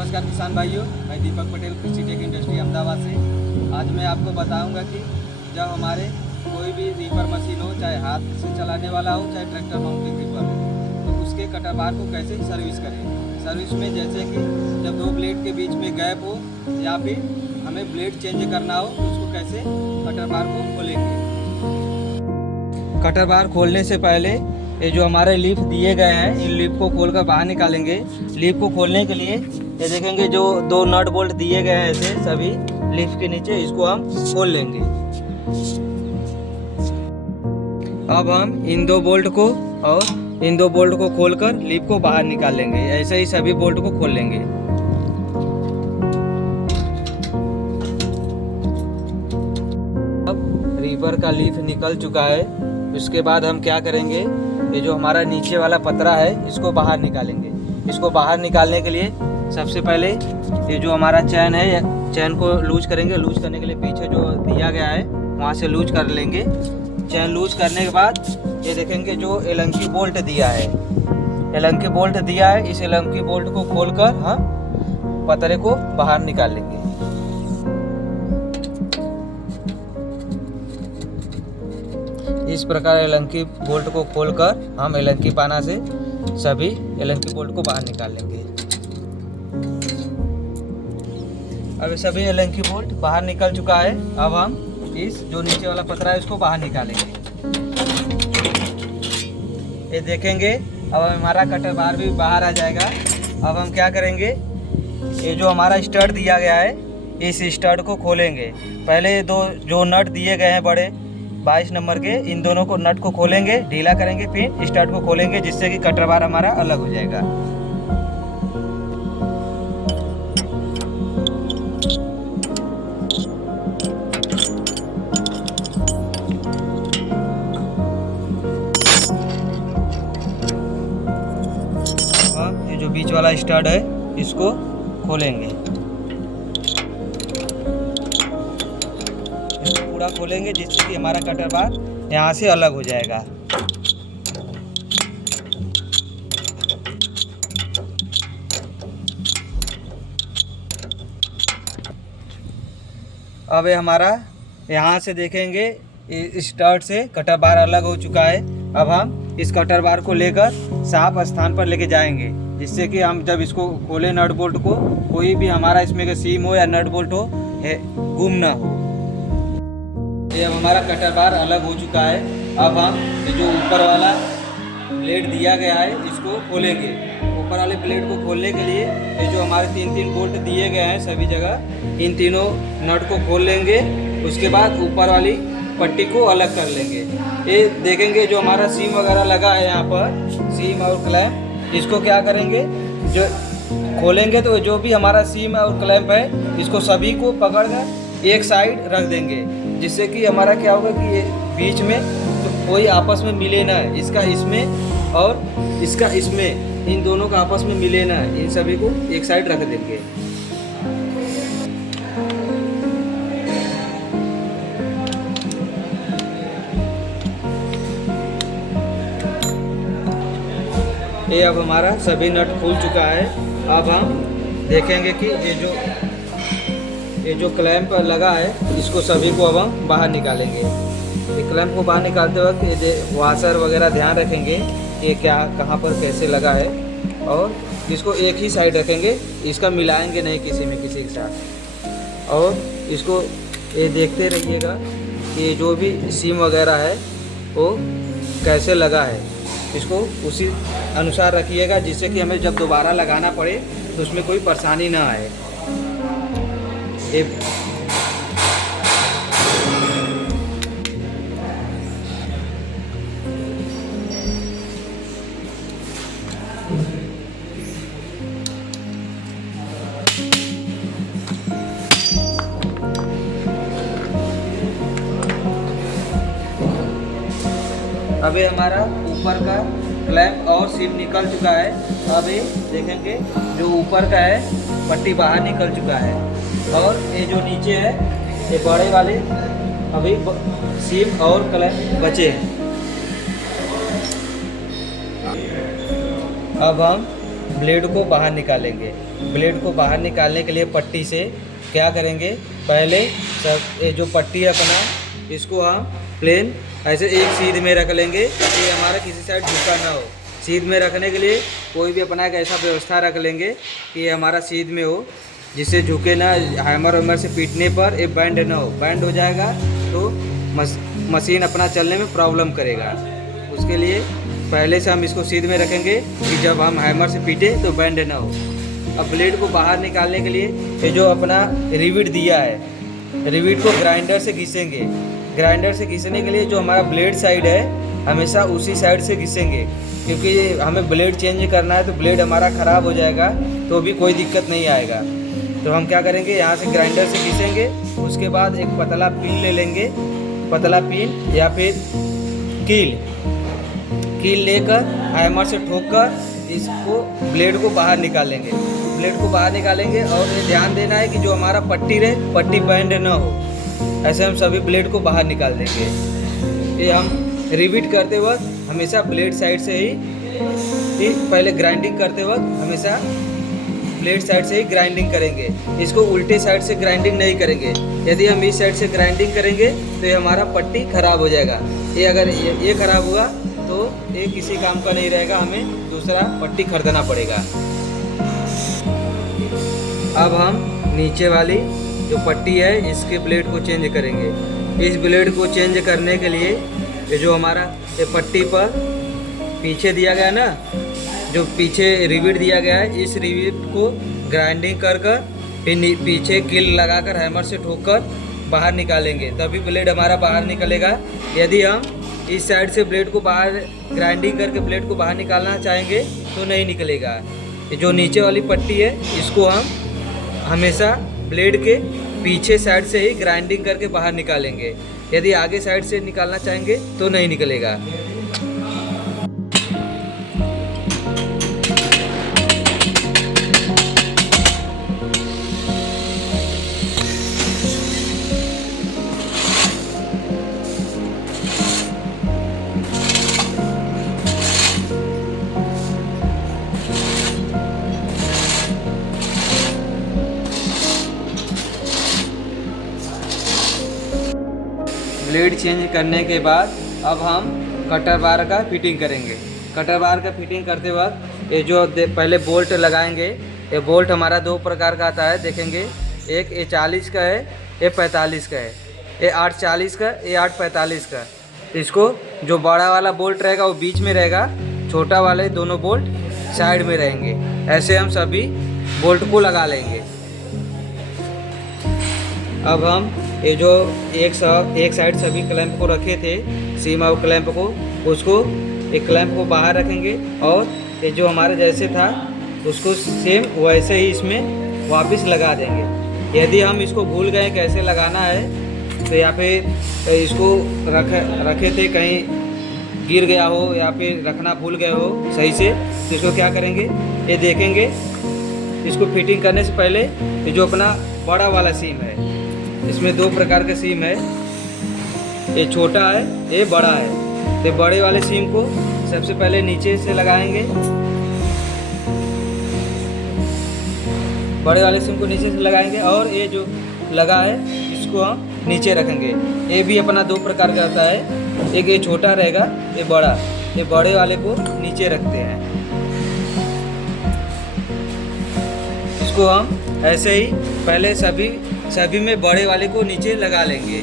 नमस्कार किसान भाइयों, मैं दीपक पटेल कृषि टेक इंडस्ट्री अहमदाबाद से। आज मैं आपको बताऊंगा कि जब हमारे कोई भी रीपर मशीन हो, चाहे हाथ से चलाने वाला हो चाहे ट्रैक्टर माउंटिंग रीपर हो, तो उसके कटर बार को कैसे सर्विस करें। सर्विस में जैसे कि जब दो ब्लेड के बीच में गैप हो या फिर हमें ब्लेड चेंज करना हो तो उसको कैसे कटर बार को खोलेंगे। कटर बार खोलने से पहले ये जो हमारे लीफ दिए गए हैं, इन लीफ को खोलकर बाहर निकालेंगे। लीफ को खोलने के लिए ये देखेंगे जो दो नट बोल्ट दिए गए हैं ऐसे सभी लीफ के नीचे, इसको हम खोल लेंगे। अब हम इन दो बोल्ट को और इन दो बोल्ट को खोलकर लीफ को बाहर निकाल लेंगे। ऐसे ही सभी बोल्ट को खोल लेंगे। अब रीपर का लीफ निकल चुका है। उसके बाद हम क्या करेंगे, ये जो हमारा नीचे वाला पतरा है इसको बाहर निकालेंगे। इसको बाहर निकालने के लिए सबसे पहले ये जो हमारा चैन है, चैन को लूज करेंगे। लूज करने के लिए पीछे जो दिया गया है वहाँ से लूज कर लेंगे। चैन लूज करने के बाद ये देखेंगे जो एलंकी बोल्ट दिया है, एलंकी बोल्ट दिया है, इस एलंकी बोल्ट को खोलकर हम पतरे को बाहर निकाल लेंगे। इस प्रकार एलंकी बोल्ट को खोलकर हम एलंकी पाना से सभी एलंकी बोल्ट को बाहर निकाल लेंगे। अब सभी एलंकी बोल्ट बाहर निकल चुका है। अब हम इस जो नीचे वाला पतरा है इसको बाहर निकालेंगे। ये देखेंगे अब हमारा कटर बार भी बाहर आ जाएगा। अब हम क्या करेंगे, ये जो हमारा स्टड दिया गया है इस स्टड को खोलेंगे। पहले दो जो नट दिए गए हैं बड़े 22 नंबर के, इन दोनों को नट को खोलेंगे, ढीला करेंगे, फिर स्टड को खोलेंगे जिससे कि कटर बार हमारा अलग हो जाएगा। अब ये जो बीच वाला स्टड है इसको खोलेंगे, पूरा खोलेंगे जिससे कि हमारा कटर बार यहाँ से अलग हो जाएगा। अब ये हमारा यहाँ से देखेंगे इस स्टड से कटर बार अलग हो चुका है। अब हम इस कटर बार को लेकर साफ स्थान पर लेके जाएंगे जिससे कि हम जब इसको खोले नट बोल्ट को, कोई भी हमारा इसमें का सीम हो या नट बोल्ट हो गुम ना हो। ये अब हमारा कटर बार अलग हो चुका है। अब हम ये जो ऊपर वाला ब्लेड दिया गया है इसको खोलेंगे। ऊपर वाले ब्लेड को खोलने के लिए ये जो हमारे तीन बोल्ट दिए गए हैं सभी जगह, इन तीनों नट को खोल लेंगे। उसके बाद ऊपर वाली पट्टी को अलग कर लेंगे। ये देखेंगे जो हमारा सीम वगैरह लगा है यहाँ पर, सीम और क्लैंप, इसको क्या करेंगे, जो खोलेंगे तो जो भी हमारा सीम और क्लैंप है इसको सभी को पकड़कर एक साइड रख देंगे जिससे कि हमारा क्या होगा कि ये बीच में तो कोई आपस में मिले ना, इसका इसमें और इसका इसमें, इन दोनों का आपस में मिले ना, इन सभी को एक साइड रख देंगे। ये अब हमारा सभी नट खुल चुका है। अब हम देखेंगे कि ये जो क्लैंप लगा है इसको सभी को अब हम बाहर निकालेंगे। ये क्लैंप को बाहर निकालते वक्त ये वाशर वगैरह ध्यान रखेंगे ये क्या कहाँ पर कैसे लगा है, और इसको एक ही साइड रखेंगे, इसका मिलाएंगे नहीं किसी में किसी के साथ। और इसको ये देखते रहिएगा कि जो भी सीम वगैरह है वो कैसे लगा है, इसको उसी अनुसार रखिएगा जिससे कि हमें जब दोबारा लगाना पड़े तो उसमें कोई परेशानी ना आए। अभी हमारा ऊपर का क्लैंप और सीम निकल चुका है। अभी देखेंगे जो ऊपर का है पट्टी बाहर निकल चुका है, और ये जो नीचे है ये बड़े वाले अभी सीम और क्लैंप बचे हैं। अब हम ब्लेड को बाहर निकालेंगे। ब्लेड को बाहर निकालने के लिए पट्टी से क्या करेंगे, पहले सब ये जो पट्टी है अपना, इसको हम प्लेन ऐसे एक सीध में रख लेंगे कि हमारा किसी साइड झुका ना हो। सीध में रखने के लिए कोई भी अपना एक ऐसा व्यवस्था रख लेंगे कि ये हमारा सीध में हो, जिससे झुके ना, हैमर वैमर से पीटने पर ये बैंड ना हो। बैंड हो जाएगा तो मशीन अपना चलने में प्रॉब्लम करेगा। उसके लिए पहले से हम इसको सीध में रखेंगे कि जब हम हैमर से पीटे तो बैंड ना हो। अब ब्लेड को बाहर निकालने के लिए ये जो अपना रिविट दिया है, रिविट को ग्राइंडर से घिसेंगे। ग्राइंडर से घिसने के लिए जो हमारा ब्लेड साइड है हमेशा उसी साइड से घिसेंगे, क्योंकि हमें ब्लेड चेंज करना है तो ब्लेड हमारा ख़राब हो जाएगा तो भी कोई दिक्कत नहीं आएगा। तो हम क्या करेंगे, यहाँ से ग्राइंडर से घिसेंगे। उसके बाद एक पतला पिन ले लेंगे, पतला पिन या फिर कील लेकर हैमर से ठोककर इसको ब्लेड को बाहर निकालेंगे। ब्लेड को बाहर निकालेंगे और ये ध्यान देना है कि जो हमारा पट्टी रहे, पट्टी बैंड ना हो। ऐसे हम सभी ब्लेड को बाहर निकाल देंगे। ये हम रिविट करते वक्त हमेशा ब्लेड साइड से ही पहले ग्राइंडिंग करते वक्त हमेशा ब्लेड साइड से ही ग्राइंडिंग करेंगे। इसको उल्टे साइड से ग्राइंडिंग नहीं करेंगे। यदि हम इस साइड से ग्राइंडिंग करेंगे तो ये हमारा पट्टी ख़राब हो जाएगा। ये अगर ये ख़राब हुआ तो ये किसी काम का नहीं रहेगा, हमें दूसरा पट्टी खरीदना पड़ेगा। अब हम नीचे वाली जो पट्टी है इसके ब्लेड को चेंज करेंगे। इस ब्लेड को चेंज करने के लिए ये जो हमारा ये पट्टी पर पीछे दिया गया ना, जो पीछे रिविट दिया गया है, इस रिविट को ग्राइंडिंग कर फिर पीछे कील लगाकर हैमर से ठोककर बाहर निकालेंगे, तभी ब्लेड हमारा बाहर निकलेगा। यदि हम इस साइड से ब्लेड को बाहर ग्राइंडिंग करके ब्लेड को बाहर निकालना चाहेंगे तो नहीं निकलेगा। ये जो नीचे वाली पट्टी है इसको हम हमेशा ब्लेड के पीछे साइड से ही ग्राइंडिंग करके बाहर निकालेंगे। यदि आगे साइड से निकालना चाहेंगे तो नहीं निकलेगा। ब्लेड चेंज करने के बाद अब हम कटर बार का फिटिंग करेंगे। कटर बार का फिटिंग करते वक्त ये जो पहले बोल्ट लगाएंगे, ये बोल्ट हमारा दो प्रकार का आता है, देखेंगे। एक ये 40 का है, ये 45 का है। ये 840 का, ये 845 का। इसको जो बड़ा वाला बोल्ट रहेगा वो बीच में रहेगा, छोटा वाले दोनों बोल्ट साइड में रहेंगे। ऐसे हम सभी बोल्ट को लगा लेंगे। अब हम ये जो एक साइड सभी क्लैंप को रखे थे, सीम और क्लैंप को, उसको एक क्लैंप को बाहर रखेंगे और ये जो हमारे जैसे था उसको सेम वैसे ही इसमें वापस लगा देंगे। यदि हम इसको भूल गए कैसे लगाना है तो या फिर इसको रखे थे कहीं गिर गया हो या फिर रखना भूल गए हो सही से, तो इसको क्या करेंगे, ये देखेंगे। इसको फिटिंग करने से पहले ये जो अपना बड़ा वाला सीम है, इसमें दो प्रकार का सीम है, ये छोटा है, ये बड़ा है। तो बड़े वाले सीम को सबसे पहले नीचे से लगाएंगे। बड़े वाले सीम को नीचे से लगाएंगे और ये जो लगा है इसको हम नीचे रखेंगे। ये भी अपना दो प्रकार का आता है, एक ये छोटा रहेगा, ये बड़ा। ये बड़े वाले को नीचे रखते हैं। इसको हम ऐसे ही पहले सभी में बड़े वाले को नीचे लगा लेंगे।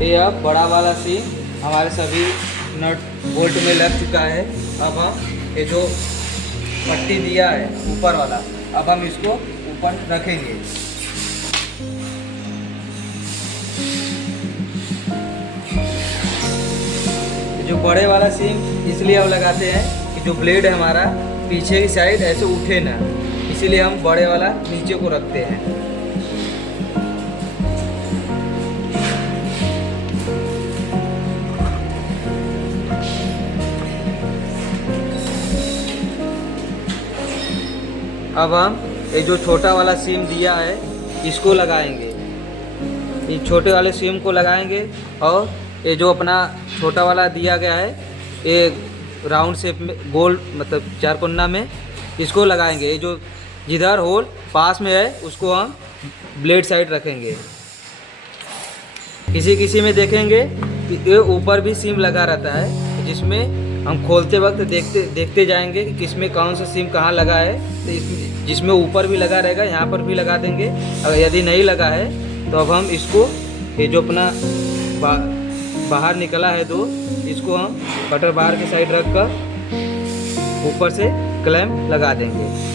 ये अब बड़ा वाला सीम हमारे सभी नट बोल्ट में लग चुका है। अब हम ये जो पट्टी दिया है ऊपर वाला, अब हम इसको ऊपर रखेंगे। जो बड़े वाला सीम इसलिए हम लगाते हैं कि जो ब्लेड है हमारा पीछे की साइड ऐसे उठे ना, इसीलिए हम बड़े वाला नीचे को रखते हैं। अब हम ये जो छोटा वाला सीम दिया है इसको लगाएंगे, इस छोटे वाले सीम को लगाएंगे। और ये जो अपना छोटा वाला दिया गया है ये राउंड शेप में गोल मतलब चारकोना में इसको लगाएंगे। ये जो जिधर होल पास में है उसको हम ब्लेड साइड रखेंगे। किसी किसी में देखेंगे कि ये ऊपर भी सीम लगा रहता है, जिसमें हम खोलते वक्त देखते जाएंगे कि किसमें कौन सा सीम कहाँ लगा है। तो जिसमें ऊपर भी लगा रहेगा यहाँ पर भी लगा देंगे। अगर यदि नहीं लगा है तो अब हम इसको ये जो अपना बाहर निकला है दो, इसको हम कटर बार के साइड रख कर ऊपर से क्लैंप लगा देंगे।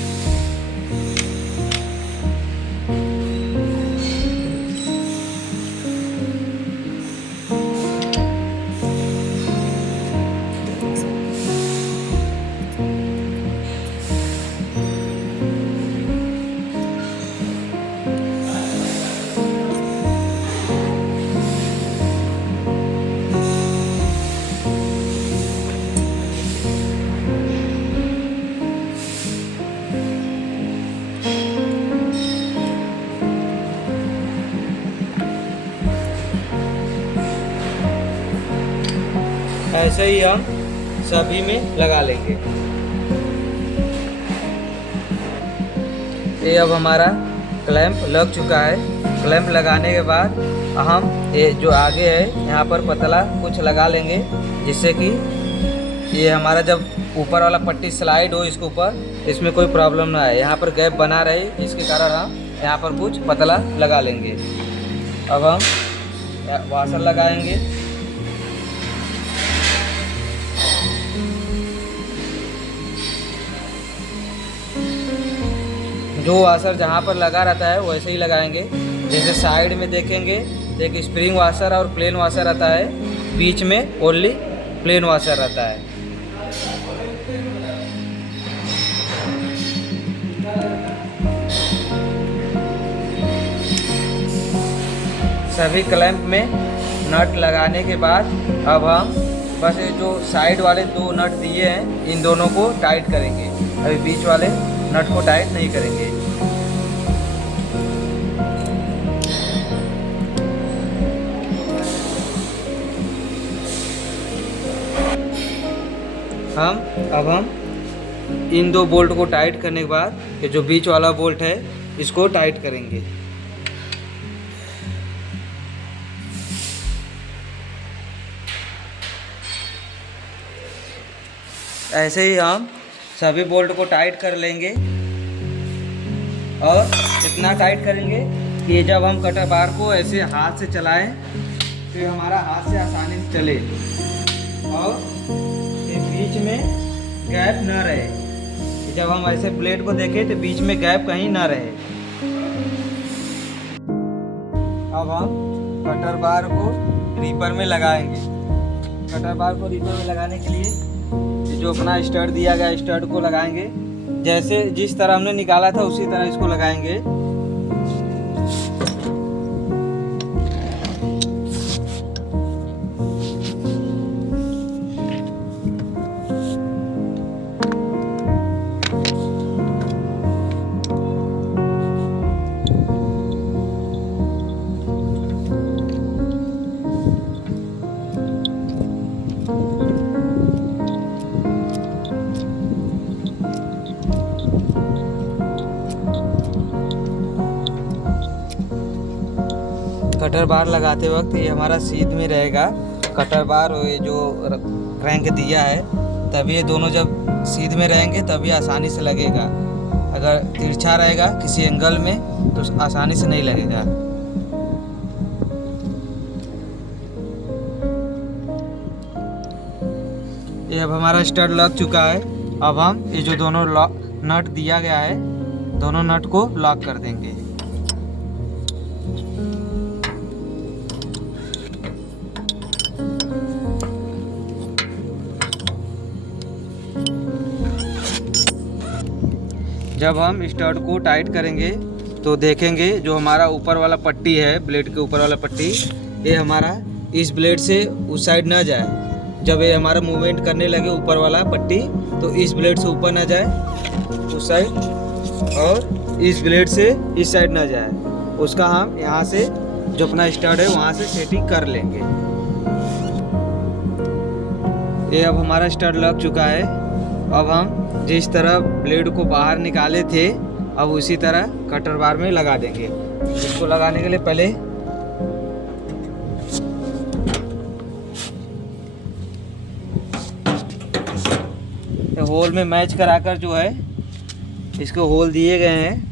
ऐसे ही हम सभी में लगा लेंगे। ये अब हमारा क्लैंप लग चुका है। क्लैंप लगाने के बाद हम ये जो आगे है यहाँ पर पतला कुछ लगा लेंगे, जिससे कि ये हमारा जब ऊपर वाला पट्टी स्लाइड हो इसके ऊपर इसमें कोई प्रॉब्लम ना आए, यहाँ पर गैप बना रहे, इसके कारण हम यहाँ पर कुछ पतला लगा लेंगे। अब हम वाशर लगाएंगे। जो वाशर जहाँ पर लगा रहता है वैसे ही लगाएंगे। जैसे साइड में देखेंगे एक स्प्रिंग वाशर और प्लेन वाशर रहता है, बीच में ओनली प्लेन वाशर रहता है। सभी क्लैंप में नट लगाने के बाद अब हम बस ये जो साइड वाले दो नट दिए हैं इन दोनों को टाइट करेंगे। अभी बीच वाले नट को टाइट नहीं करेंगे। अब हम इन दो बोल्ट को टाइट करने के बाद ये जो बीच वाला बोल्ट है इसको टाइट करेंगे। ऐसे ही हम सभी बोल्ट को टाइट कर लेंगे। और इतना टाइट करेंगे कि जब हम कटर बार को ऐसे हाथ से चलाएं तो ये हमारा हाथ से आसानी से चले और ये बीच में गैप ना रहे। जब हम ऐसे ब्लेड को देखें तो बीच में गैप कहीं ना रहे। अब हम कटर बार को रीपर में लगाएंगे। कटर बार को रीपर में लगाने के लिए जो अपना स्टड दिया गया स्टड को लगाएंगे। जैसे जिस तरह हमने निकाला था उसी तरह इसको लगाएंगे। कटर बार लगाते वक्त ये हमारा सीध में रहेगा। कटर बार और ये जो क्रैंक दिया है तभी ये दोनों जब सीध में रहेंगे तभी आसानी से लगेगा। अगर तिरछा रहेगा किसी एंगल में तो आसानी से नहीं लगेगा। ये अब हमारा स्टड लग चुका है। अब हम ये जो दोनों नट दिया गया है दोनों नट को लॉक कर देंगे। जब हम स्टड को टाइट करेंगे तो देखेंगे जो हमारा ऊपर वाला पट्टी है, ब्लेड के ऊपर वाला पट्टी, ये हमारा इस ब्लेड से उस साइड ना जाए। जब ये हमारा मूवमेंट करने लगे ऊपर वाला पट्टी तो इस ब्लेड से ऊपर ना जाए, उस साइड और इस ब्लेड से इस साइड ना जाए, उसका हम यहाँ से जो अपना स्टड है वहाँ से सेटिंग कर लेंगे। ये अब हमारा स्टड लग चुका है। अब हम जिस तरह ब्लेड को बाहर निकाले थे अब उसी तरह कटर बार में लगा देंगे। इसको लगाने के लिए पहले होल में मैच कराकर जो है इसको होल दिए गए हैं।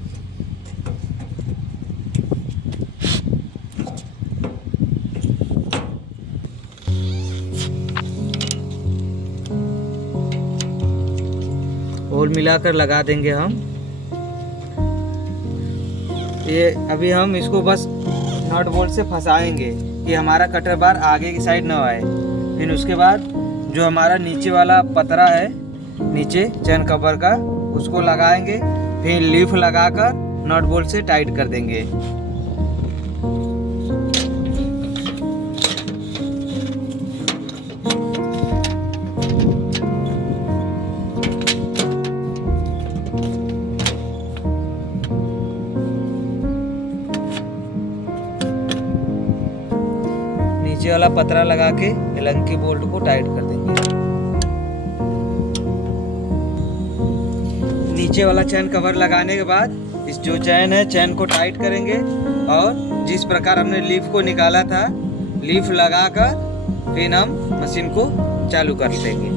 होल मिलाकर लगा देंगे हम। ये अभी हम इसको बस नट बोल्ट से फंसाएंगे कि हमारा कटर बार आगे की साइड ना आए। फिर उसके बाद जो हमारा नीचे वाला पतरा है नीचे चैन कवर का उसको लगाएंगे, फिर लीफ लगाकर नट बोल्ट से टाइट कर देंगे। नीचे वाला पतरा लगा के एलंकी बोल्ट को टाइट कर देंगे। नीचे वाला चैन कवर लगाने के बाद इस जो चैन है चैन को टाइट करेंगे और जिस प्रकार हमने लीफ को निकाला था लीफ लगाकर फिर हम मशीन को चालू कर देंगे।